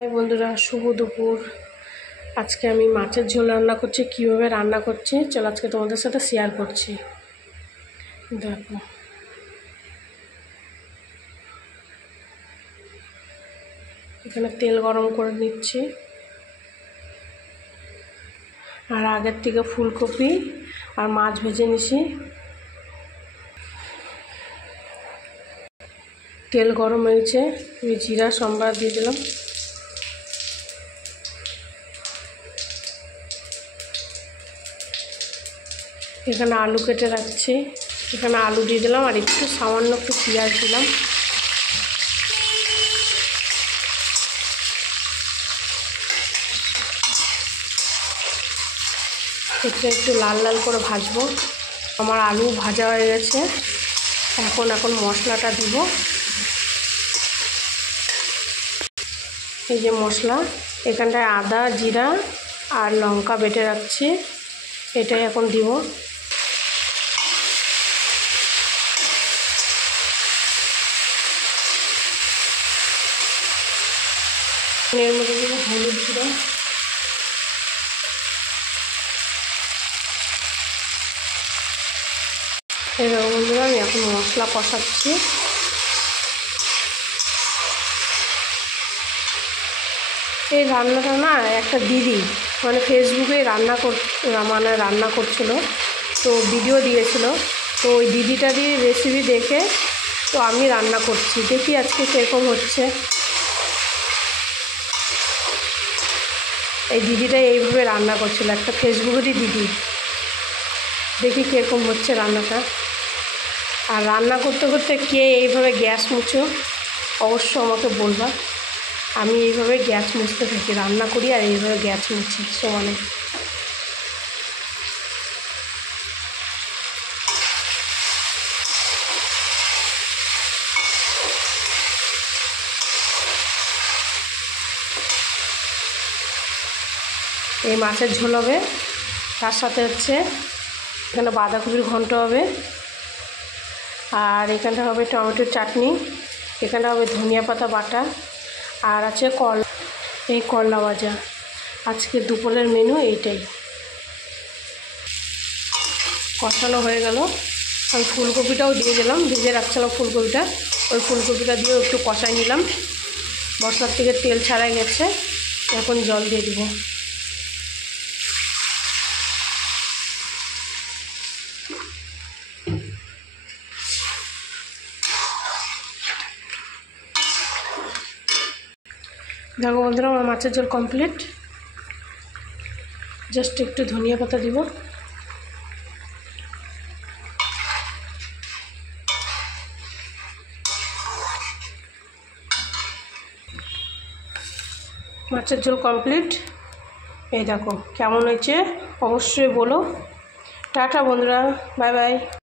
High বন্ধুরা, শুভ দুপুর। আজকে আমি মাছের ঝোল রান্না করছি। কীভাবে রান্না করছি চলো আজকে তোমাদের সাথে শেয়ার করছি। দেখো, এখানে তেল গরম করে নিচ্ছি, আর আগের থেকে ফুলকপি আর মাছ ভেজে নিছি। তেল গরম হয়েছে, আমি জিরা সম্বার দিয়ে দিলাম। এখানে আলু কেটে রাখছি, এখানে আলু দিয়ে দিলাম আর একটু সামান্য একটু পেঁয়াজ দিলাম। এটা একটু লাল লাল করে ভাজবো। আমার আলু ভাজা হয়ে গেছে। এখন মশলাটা দিব। এই যে মশলা, এখানটায় আদা জিরা আর লঙ্কা বেটে রাখছি, এটাই এখন দিব। এর মধ্যে দিব হলুদ গুঁড়ো, এরকম বন্ধুরা আমি এখন মশলা কষাচ্ছি। এই রান্নাটা না একটা দিদি ফেসবুকে রান্না করছিল, তো ভিডিও দিয়েছিল। তো ওই দিদিটারই রেসিপি দেখে তো আমি রান্না করছি, দেখি আজকে কীরকম হচ্ছে। এই দিদিটা এইভাবে রান্না করছিল, একটা ফেসবুকেরই দিদি, দেখি কীরকম হচ্ছে রান্নাটা। আর রান্না করতে করতে কে এইভাবে গ্যাস মুছো অবশ্য আমাকে বলবা। আমি এইভাবে গ্যাস মুছতে থাকি, রান্না করি আর এইভাবে গ্যাস মুছি সমানে। এই মাছের ঝোল হবে, তার সাথে হচ্ছে এখানে বাঁধাকপির ঘন্ট হবে, আর এখানটা হবে টমেটোর চাটনি, এখানটা হবে ধনিয়া পাতা বাটা, আর আছে করলা ভাজা। আজকে দুপুরের মেনু এইটাই। কষানো হয়ে গেল, আমি ফুলকপিটাও দিয়ে দিলাম, ভেজে রাখছিলাম ফুলকপিটা, ওই ফুলকপিটা দিয়েও একটু কষাই নিলাম। মশলার থেকে তেল ছাড়াই গেছে, এখন জল দিয়ে দিব। দেখো বন্ধুরা, আমার মাছের ঝোল কমপ্লিট। জাস্ট একটু ধনিয়া পাতা দিব। মাছের ঝোল কমপ্লিট। এই দেখো কেমন হয়েছে অবশ্যই বলো। টাটা বন্ধুরা, বাই বাই।